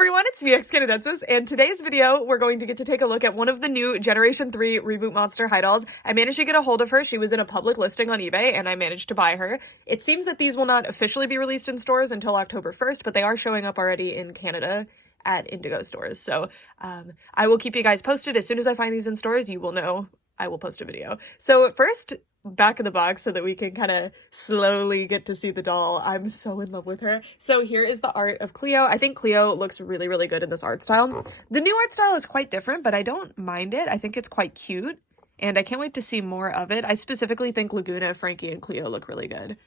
everyone, it's me, Canadensis, and today's video, we're going to get to take a look at one of the new Generation 3 Reboot Monster High dolls. I managed to get a hold of her. She was in a public listing on eBay, and I managed to buy her. It seems that these will not officially be released in stores until October 1st, but they are showing up already in Canada at Indigo stores. So I will keep you guys posted. As soon as I find these in stores, you will know. I will post a video. So first, back of the box so that we can kind of slowly get to see the doll. I'm so in love with her. So here is the art of Cleo. I think Cleo looks really, really good in this art style. The new art style is quite different, but I don't mind it. I think it's quite cute, and I can't wait to see more of it. I specifically think Laguna, Frankie, and Cleo look really good.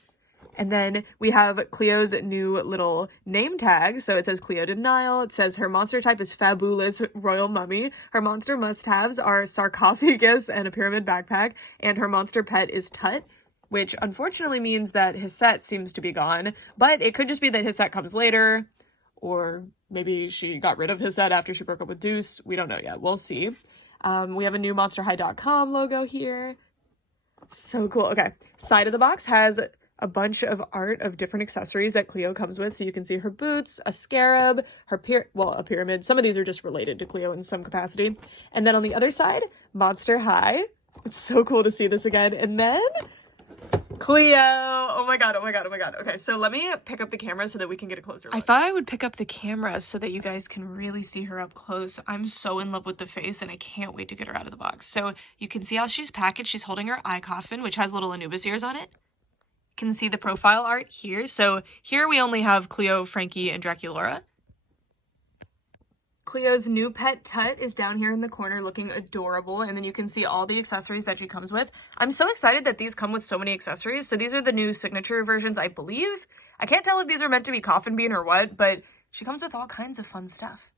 And then we have Cleo's new little name tag. So it says Cleo to Nile. It says her monster type is Fabulous Royal Mummy. Her monster must-haves are Sarcophagus and a pyramid backpack. And her monster pet is Tut, which unfortunately means that his set seems to be gone. But it could just be that his set comes later, or maybe she got rid of his set after she broke up with Deuce. We don't know yet. We'll see. We have a new monsterhigh.com logo here. So cool. Okay. Side of the box has a bunch of art of different accessories that Cleo comes with. So you can see her boots, a scarab, her a pyramid. Some of these are just related to Cleo in some capacity. And then on the other side, Monster High. It's so cool to see this again. And then Cleo. Oh my god, oh my god, oh my god. Okay, so let me pick up the camera so that we can get a closer look. I thought I would pick up the camera so that you guys can really see her up close. I'm so in love with the face, and I can't wait to get her out of the box. So you can see how she's packaged. She's holding her eye coffin, which has little Anubis ears on it. Can see the profile art here. So here we only have Cleo, Frankie, and Draculaura. Cleo's new pet Tut is down here in the corner looking adorable, and then you can see all the accessories that she comes with. I'm so excited that these come with so many accessories. So these are the new signature versions, I believe. I can't tell if these are meant to be coffin bean or what, but she comes with all kinds of fun stuff.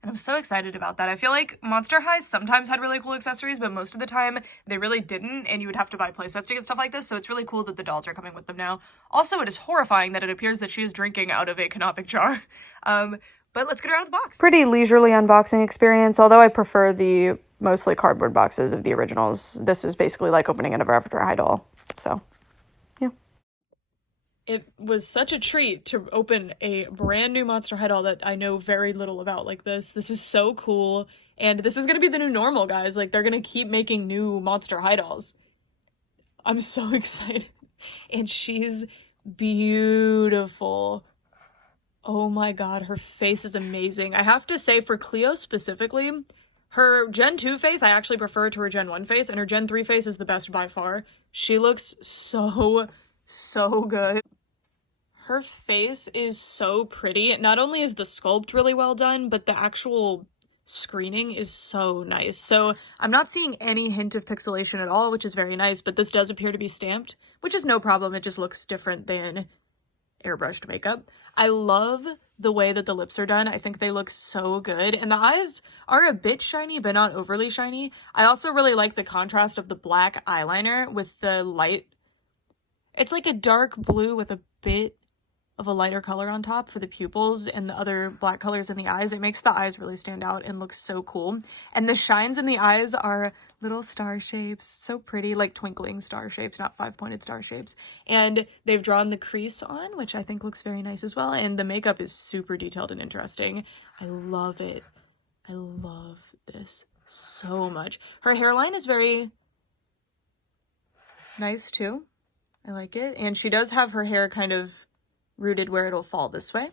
And I'm so excited about that. I feel like Monster High sometimes had really cool accessories, but most of the time they really didn't, and you would have to buy playsets to get stuff like this, so it's really cool that the dolls are coming with them now. Also, it is horrifying that it appears that she is drinking out of a canopic jar. But let's get her out of the box. Pretty leisurely unboxing experience, although I prefer the mostly cardboard boxes of the originals. This is basically like opening an Ever High doll, so yeah. It was such a treat to open a brand new Monster High doll that I know very little about like this. This is so cool. And this is going to be the new normal, guys. Like, they're going to keep making new Monster High dolls. I'm so excited. And she's beautiful. Oh my god, her face is amazing. I have to say, for Cleo specifically, her Gen 2 face, I actually prefer to her Gen 1 face, and her Gen 3 face is the best by far. She looks so good. Her face is so pretty. Not only is the sculpt really well done, but the actual screening is so nice. So I'm not seeing any hint of pixelation at all, which is very nice, but this does appear to be stamped, which is no problem. It just looks different than airbrushed makeup. I love the way that the lips are done. I think they look so good, and the eyes are a bit shiny, but not overly shiny. I also really like the contrast of the black eyeliner with the light. It's like a dark blue with a bit of a lighter color on top for the pupils and the other black colors in the eyes. It makes the eyes really stand out and look so cool. And the shines in the eyes are little star shapes. So pretty, like twinkling star shapes, not five-pointed star shapes. And they've drawn the crease on, which I think looks very nice as well. And the makeup is super detailed and interesting. I love it. I love this so much. Her hairline is very nice too. I like it. And she does have her hair kind of rooted where it'll fall this way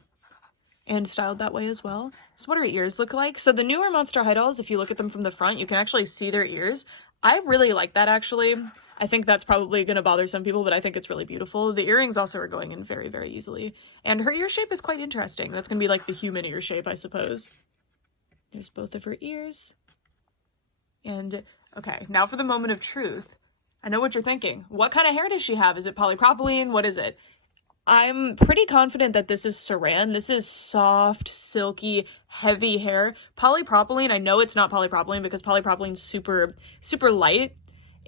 and styled that way as well. So what her ears look like. So the newer Monster High dolls, if you look at them from the front, you can actually see their ears. I really like that, actually. I think that's probably going to bother some people, but I think it's really beautiful. The earrings also are going in very, very easily. And her ear shape is quite interesting. That's going to be like the human ear shape, I suppose. There's both of her ears. And okay, now for the moment of truth. I know what you're thinking. What kind of hair does she have? Is it polypropylene? What is it? I'm pretty confident that this is saran. This is soft, silky, heavy hair. Polypropylene, I know it's not polypropylene because polypropylene's super, super light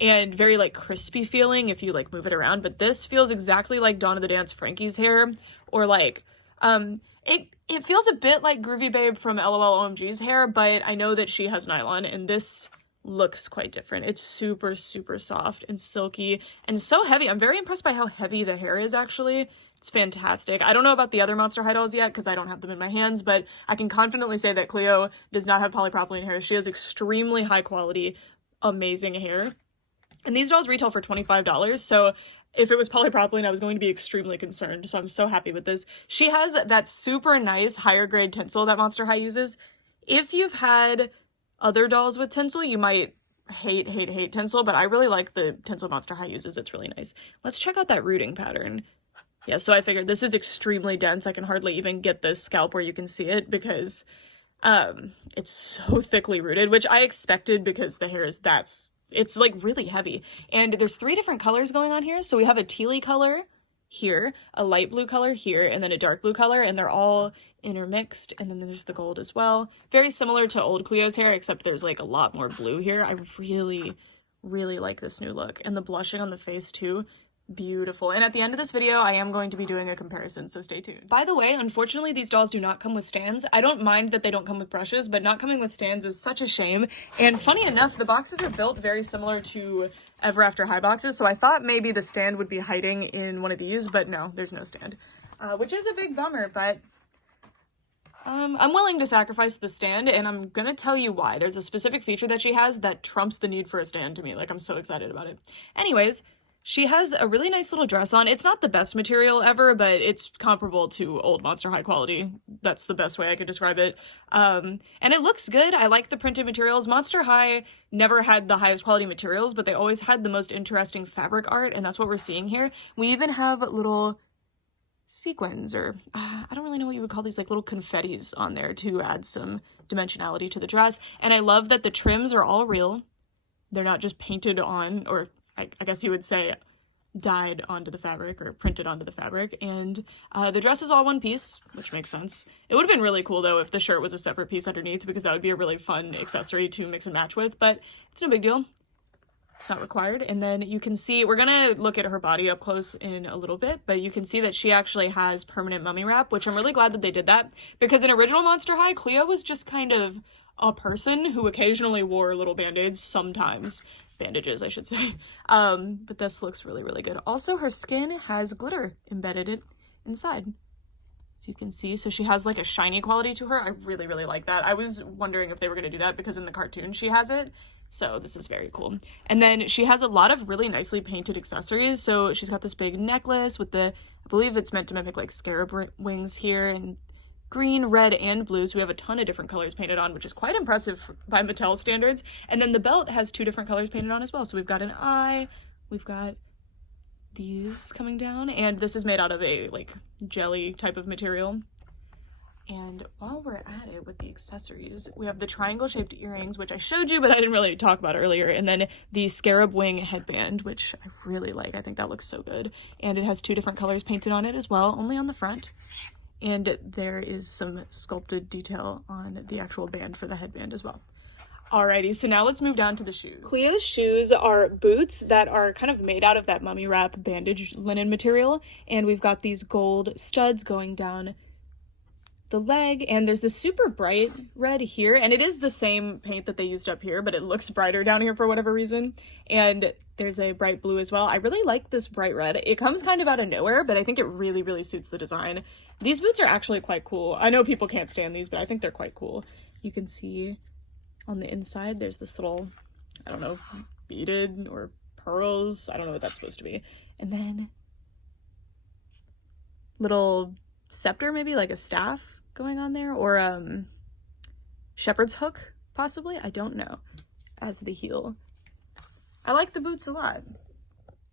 and very like crispy feeling if you like move it around. But this feels exactly like Dawn of the Dance Frankie's hair, or like, it feels a bit like Groovy Babe from LOL OMG's hair, but I know that she has nylon, and this looks quite different. It's super, super soft and silky and so heavy. I'm very impressed by how heavy the hair is, actually. It's fantastic. I don't know about the other Monster High dolls yet because I don't have them in my hands, but I can confidently say that Cleo does not have polypropylene hair. She has extremely high quality, amazing hair. And these dolls retail for $25, so if it was polypropylene, I was going to be extremely concerned, so I'm so happy with this. She has that super nice higher grade tinsel that Monster High uses. If you've had other dolls with tinsel, you might hate tinsel, but I really like the tinsel Monster High uses. It's really nice. Let's check out that rooting pattern. Yeah, so I figured this is extremely dense. I can hardly even get the scalp where you can see it because it's so thickly rooted, which I expected because the hair is it's like really heavy. And there's 3 different colors going on here. So we have a tealy color here, a light blue color here, and then a dark blue color, and they're all intermixed. And then there's the gold as well. Very similar to old Cleo's hair, except there's like a lot more blue here. I really like this new look. And the blushing on the face too. Beautiful. And at the end of this video, I am going to be doing a comparison, so stay tuned. By the way, unfortunately, these dolls do not come with stands. I don't mind that they don't come with brushes, but not coming with stands is such a shame. And funny enough, the boxes are built very similar to Ever After High boxes, so I thought maybe the stand would be hiding in one of these, but no, there's no stand. Which is a big bummer, but I'm willing to sacrifice the stand, and I'm gonna tell you why. There's a specific feature that she has that trumps the need for a stand to me. Like, I'm so excited about it. Anyways, she has a really nice little dress on. It's not the best material ever, but it's comparable to old Monster High quality. That's the best way I could describe it. And it looks good. I like the printed materials. Monster High never had the highest quality materials, but they always had the most interesting fabric art, and that's what we're seeing here. We even have little sequins, or I don't really know what you would call these, like little confettis on there to add some dimensionality to the dress. And I love that the trims are all real. They're not just painted on, or I guess you would say dyed onto the fabric or printed onto the fabric. And the dress is all one piece, which makes sense. It would have been really cool though if the shirt was a separate piece underneath, because that would be a really fun accessory to mix and match with, but it's no big deal. It's not required. And then you can see, we're gonna look at her body up close in a little bit, but you can see that she actually has permanent mummy wrap, which I'm really glad that they did that, because in original Monster High, Cleo was just kind of a person who occasionally wore little band-aids, sometimes. Bandages, I should say. But this looks really good. Also, her skin has glitter embedded inside, as you can see. So she has like a shiny quality to her. I really like that. I was wondering if they were going to do that because in the cartoon she has it. So this is very cool. And then she has a lot of really nicely painted accessories. So she's got this big necklace with the, I believe it's meant to mimic like scarab wings here, and green, red, and blue. So we have a ton of different colors painted on, which is quite impressive by Mattel standards. And then the belt has 2 different colors painted on as well. So we've got an eye, we've got these coming down, and this is made out of a like jelly type of material. And while we're at it with the accessories, we have the triangle shaped earrings, which I showed you, but I didn't really talk about earlier. And then the scarab wing headband, which I really like. I think that looks so good. And it has 2 different colors painted on it as well, only on the front. And there is some sculpted detail on the actual band for the headband as well. Alrighty, so now let's move down to the shoes. Cleo's shoes are boots that are kind of made out of that mummy wrap bandage linen material. And we've got these gold studs going down the leg, and there's this super bright red here, and it is the same paint that they used up here, but it looks brighter down here for whatever reason. And there's a bright blue as well. I really like this bright red. It comes kind of out of nowhere, but I think it really suits the design. These boots are actually quite cool. I know people can't stand these, but I think they're quite cool. You can see on the inside there's this little, I don't know, beaded or pearls, I don't know what that's supposed to be, and then little scepter, maybe like a staff going on there, or shepherd's hook possibly, I don't know, as the heel. I like the boots a lot.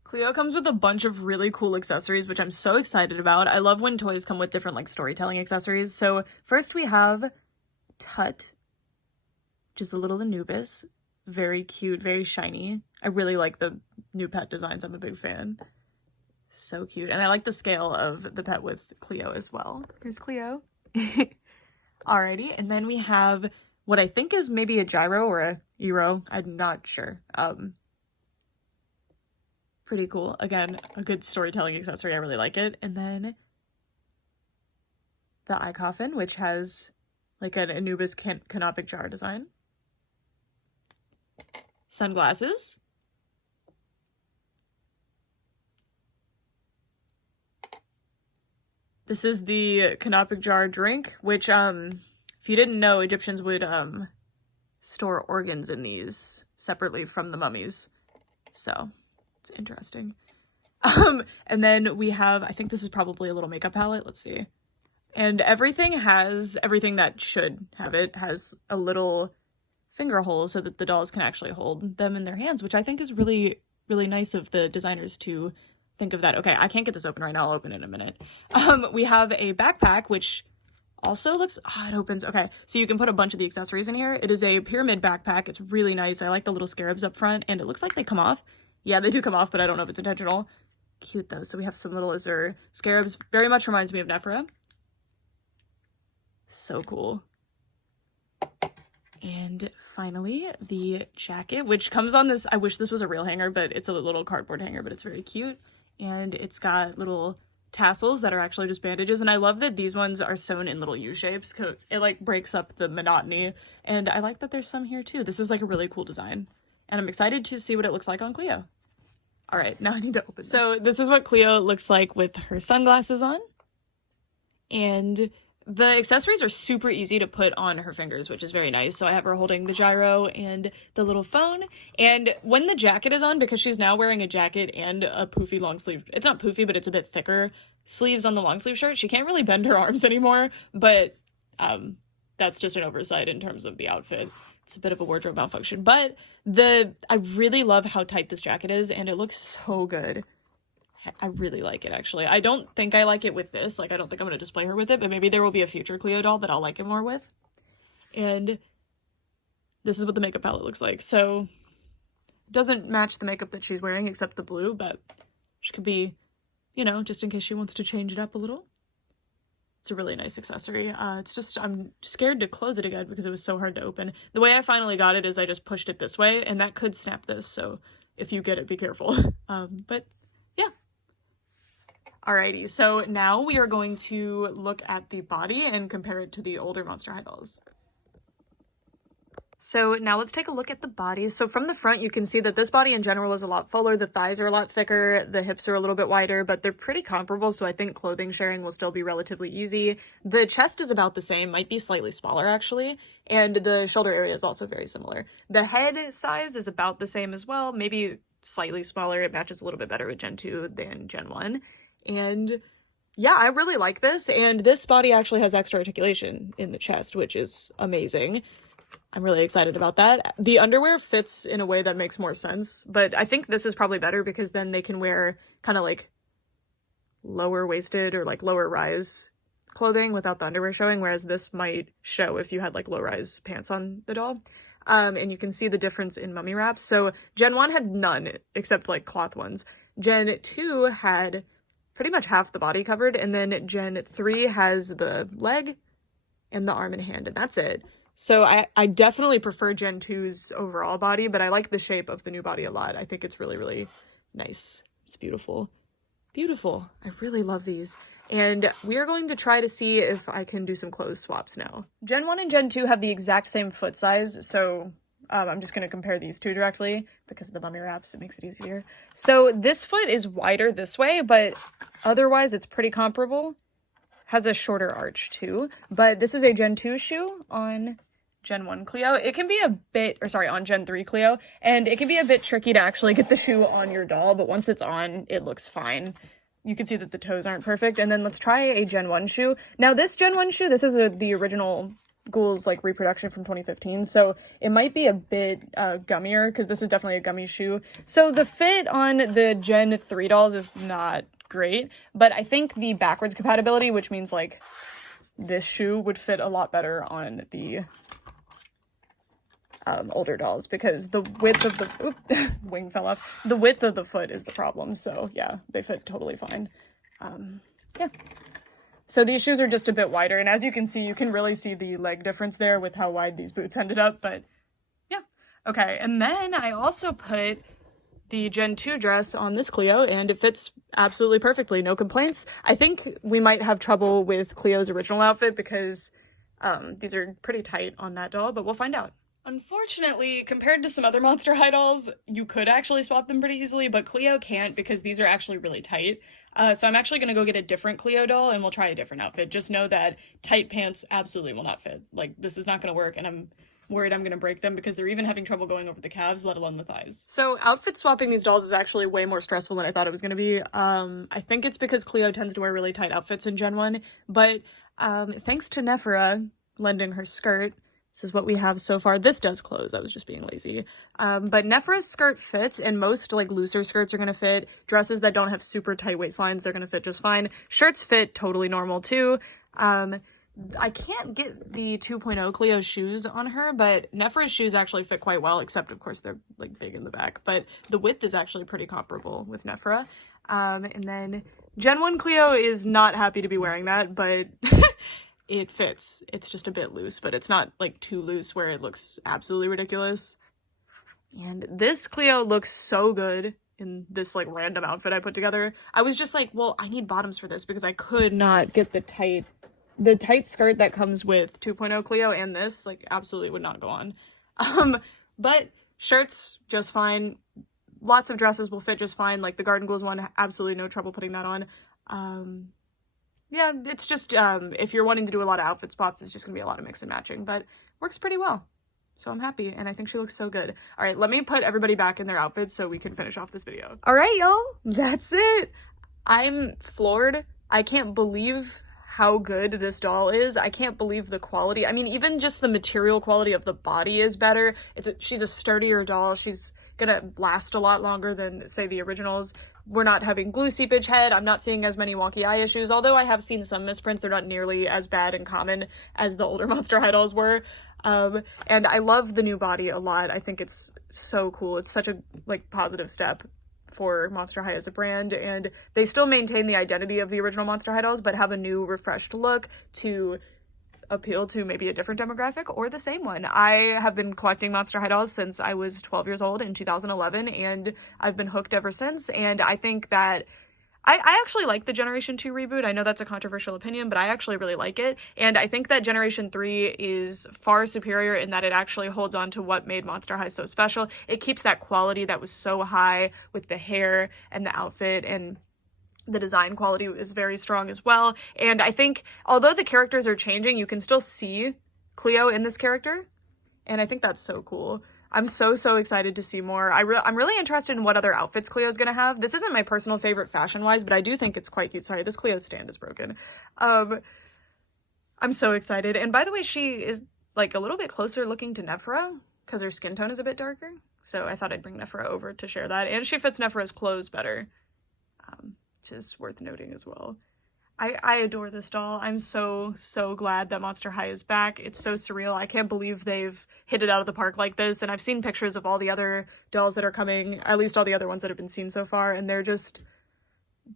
Cleo comes with a bunch of really cool accessories, which I'm so excited about. I love when toys come with different like storytelling accessories. So first we have Tut, which is the little Anubis. Very cute, very shiny. I really like the new pet designs. I'm a big fan. So cute. And I like the scale of the pet with Cleo as well. Here's Cleo. Alrighty, and then we have what I think is maybe a gyro or a Eero. I'm not sure. Pretty cool. Again, a good storytelling accessory. I really like it. And then the eye coffin, which has like an Anubis canopic jar design. Sunglasses. This is the canopic jar drink, which, if you didn't know, Egyptians would, store organs in these separately from the mummies. So, it's interesting. And then we have, I think this is probably a little makeup palette. Let's see. And everything that should have it has a little finger hole so that the dolls can actually hold them in their hands, which I think is really, really nice of the designers to think of that. Okay, I can't get this open right now. I'll open it in a minute. We have a backpack, which also looks, it opens. Okay, so you can put a bunch of the accessories in here. It is a pyramid backpack. It's really nice. I like the little scarabs up front, and it looks like they come off. Yeah, they do come off, but I don't know if it's intentional. Cute though. So we have some little azure scarabs. Very much reminds me of Nephra. So cool. And finally, the jacket, which comes on this, I wish this was a real hanger, but it's a little cardboard hanger, but it's very cute. And it's got little tassels that are actually just bandages. And I love that these ones are sewn in little U shapes because it like breaks up the monotony. And I like that there's some here too. This is like a really cool design. And I'm excited to see what it looks like on Cleo. All right, now I need to open this. So this is what Cleo looks like with her sunglasses on. And the accessories are super easy to put on her fingers, which is very nice. So I have her holding the gyro and the little phone. And when the jacket is on, because she's now wearing a jacket and a poofy long sleeve, it's not poofy, but it's a bit thicker sleeves on the long sleeve shirt, she can't really bend her arms anymore. But that's just an oversight in terms of the outfit. It's a bit of a wardrobe malfunction, but I really love how tight this jacket is, and it looks so good. I really like it, actually. I don't think I like it with this. Like, I don't think I'm going to display her with it, but maybe there will be a future Cleo doll that I'll like it more with. And this is what the makeup palette looks like. So, it doesn't match the makeup that she's wearing, except the blue, but she could be, you know, just in case she wants to change it up a little. It's a really nice accessory. It's just, I'm scared to close it again because it was so hard to open. The way I finally got it is I just pushed it this way, and that could snap this, so if you get it, be careful. But yeah. Alrighty, so now we are going to look at the body and compare it to the older Monster High dolls. So now let's take a look at the bodies. So from the front, you can see that this body in general is a lot fuller. The thighs are a lot thicker. The hips are a little bit wider, but they're pretty comparable. So I think clothing sharing will still be relatively easy. The chest is about the same, might be slightly smaller actually. And the shoulder area is also very similar. The head size is about the same as well, maybe slightly smaller. It matches a little bit better with Gen 2 than Gen 1. And yeah, I really like this. And this body actually has extra articulation in the chest, which is amazing. I'm really excited about that. The underwear fits in a way that makes more sense, but I think this is probably better because then they can wear kind of like lower waisted or like lower rise clothing without the underwear showing, whereas this might show if you had like low rise pants on the doll. And you can see the difference in mummy wraps. So Gen 1 had none except like cloth ones. Gen 2 had pretty much half the body covered, and then Gen 3 has the leg and the arm and hand, and that's it. So I definitely prefer Gen 2's overall body, but I like the shape of the new body a lot. I think it's really, really nice. It's beautiful. Beautiful. I really love these. And we are going to try to see if I can do some clothes swaps now. Gen 1 and Gen 2 have the exact same foot size, so I'm just going to compare these two directly because of the mummy wraps. It makes it easier. So this foot is wider this way, but otherwise it's pretty comparable. Has a shorter arch too, but this is a Gen 2 shoe on Gen 1 Cleo. It can be a bit, or sorry, on Gen 3 Cleo, and it can be a bit tricky to actually get the shoe on your doll, but once it's on, it looks fine. You can see that the toes aren't perfect. And then let's try a Gen 1 shoe. Now this Gen 1 shoe, this is the original Ghouls like reproduction from 2015, so it might be a bit gummier because this is definitely a gummy shoe. So the fit on the Gen 3 dolls is not great, but I think the backwards compatibility, which means like this shoe would fit a lot better on the older dolls because the width of the wing fell off. The width of the foot is the problem, so yeah, they fit totally fine. Yeah. So these shoes are just a bit wider, and as you can see, you can really see the leg difference there with how wide these boots ended up, but yeah. Okay, and then I also put the Gen 2 dress on this Cleo, and it fits absolutely perfectly, no complaints. I think we might have trouble with Cleo's original outfit because these are pretty tight on that doll, but we'll find out. Unfortunately, compared to some other Monster High dolls, you could actually swap them pretty easily, but Cleo can't because these are actually really tight. So I'm actually going to go get a different Cleo doll and we'll try a different outfit. Just know that tight pants absolutely will not fit. Like, this is not going to work, and I'm worried I'm going to break them because they're even having trouble going over the calves, let alone the thighs. So outfit swapping these dolls is actually way more stressful than I thought it was going to be. I think it's because Cleo tends to wear really tight outfits in Gen 1, but thanks to Nephra lending her skirt, this is what we have so far. This does close. I was just being lazy. But Nephra's skirt fits, and most like looser skirts are going to fit. Dresses that don't have super tight waistlines, they're going to fit just fine. Shirts fit totally normal too. I can't get the 2.0 Cleo shoes on her, but Nephra's shoes actually fit quite well, except of course they're like big in the back. But the width is actually pretty comparable with Nephra. And then Gen 1 Cleo is not happy to be wearing that, but it fits. It's just a bit loose, but it's not like too loose where it looks absolutely ridiculous. And this Cleo looks so good in this like random outfit I put together. I was just like, well, I need bottoms for this because I could not get the tight skirt that comes with 2.0 Cleo, and this like absolutely would not go on. But shirts just fine. Lots of dresses will fit just fine. Like the Garden Ghouls one, absolutely no trouble putting that on. Yeah, it's just, if you're wanting to do a lot of outfit swaps, it's just gonna be a lot of mix and matching, but works pretty well. So I'm happy, and I think she looks so good. All right, let me put everybody back in their outfits so we can finish off this video. All right, y'all, that's it. I'm floored. I can't believe how good this doll is. I can't believe the quality. I mean, even just the material quality of the body is better. She's a sturdier doll. She's gonna last a lot longer than, say, the originals. We're not having glue seepage head. I'm not seeing as many wonky eye issues, although I have seen some misprints. They're not nearly as bad and common as the older Monster High dolls were. And I love the new body a lot. I think it's so cool. It's such a like positive step for Monster High as a brand, and they still maintain the identity of the original Monster High dolls, but have a new refreshed look to appeal to maybe a different demographic or the same one. I have been collecting Monster High dolls since I was 12 years old in 2011, and I've been hooked ever since, and I think that I actually like the Generation 2 reboot. I know that's a controversial opinion, but I actually really like it. And I think that Generation 3 is far superior in that it actually holds on to what made Monster High so special. It keeps that quality that was so high with the hair and the outfit, and the design quality is very strong as well. And I think although the characters are changing, you can still see Cleo in this character. And I think that's so cool. I'm so excited to see more. I'm really interested in what other outfits Cleo's gonna have. This isn't my personal favorite fashion-wise, but I do think it's quite cute. Sorry, this Cleo's stand is broken. I'm so excited. And by the way, she is like a little bit closer looking to Nephra because her skin tone is a bit darker. So I thought I'd bring Nephra over to share that. And she fits Nephra's clothes better, which is worth noting as well. I adore this doll. I'm so glad that Monster High is back. It's so surreal. I can't believe they've hit it out of the park like this, and I've seen pictures of all the other dolls that are coming, at least all the other ones that have been seen so far, and they're just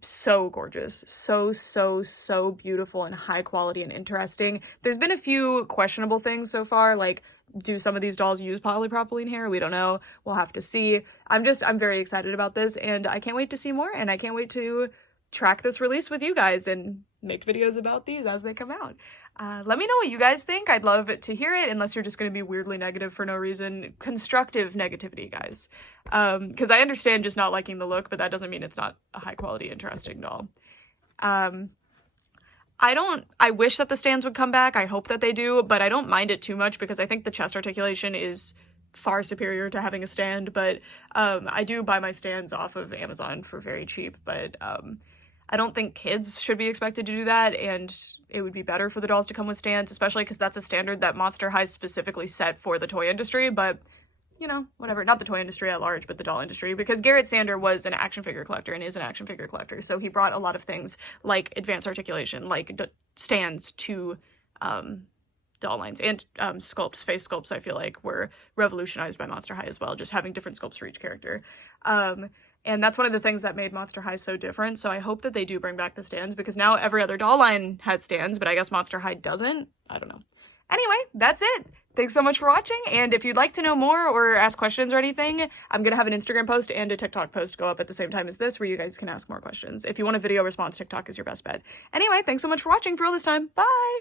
so gorgeous. So beautiful and high quality and interesting. There's been a few questionable things so far, like do some of these dolls use polypropylene hair? We don't know. We'll have to see. I'm very excited about this, and I can't wait to see more, and I can't wait to track this release with you guys and make videos about these as they come out. Let me know what you guys think. I'd love to hear it, unless you're just going to be weirdly negative for no reason. Constructive negativity, guys. Because I understand just not liking the look, but that doesn't mean it's not a high quality, interesting doll. I wish that the stands would come back. I hope that they do, but I don't mind it too much because I think the chest articulation is far superior to having a stand, but I do buy my stands off of Amazon for very cheap, but I don't think kids should be expected to do that, and it would be better for the dolls to come with stands, especially because that's a standard that Monster High specifically set for the toy industry, but, you know, whatever. Not the toy industry at large, but the doll industry, because Garrett Sander was an action figure collector and is an action figure collector, so he brought a lot of things like advanced articulation, like stands to doll lines, and sculpts, face sculpts, I feel like, were revolutionized by Monster High as well, just having different sculpts for each character. And that's one of the things that made Monster High so different, so I hope that they do bring back the stands, because now every other doll line has stands, but I guess Monster High doesn't? I don't know. Anyway, that's it. Thanks so much for watching, and if you'd like to know more or ask questions or anything, I'm gonna have an Instagram post and a TikTok post go up at the same time as this, where you guys can ask more questions. If you want a video response, TikTok is your best bet. Anyway, thanks so much for watching for all this time. Bye!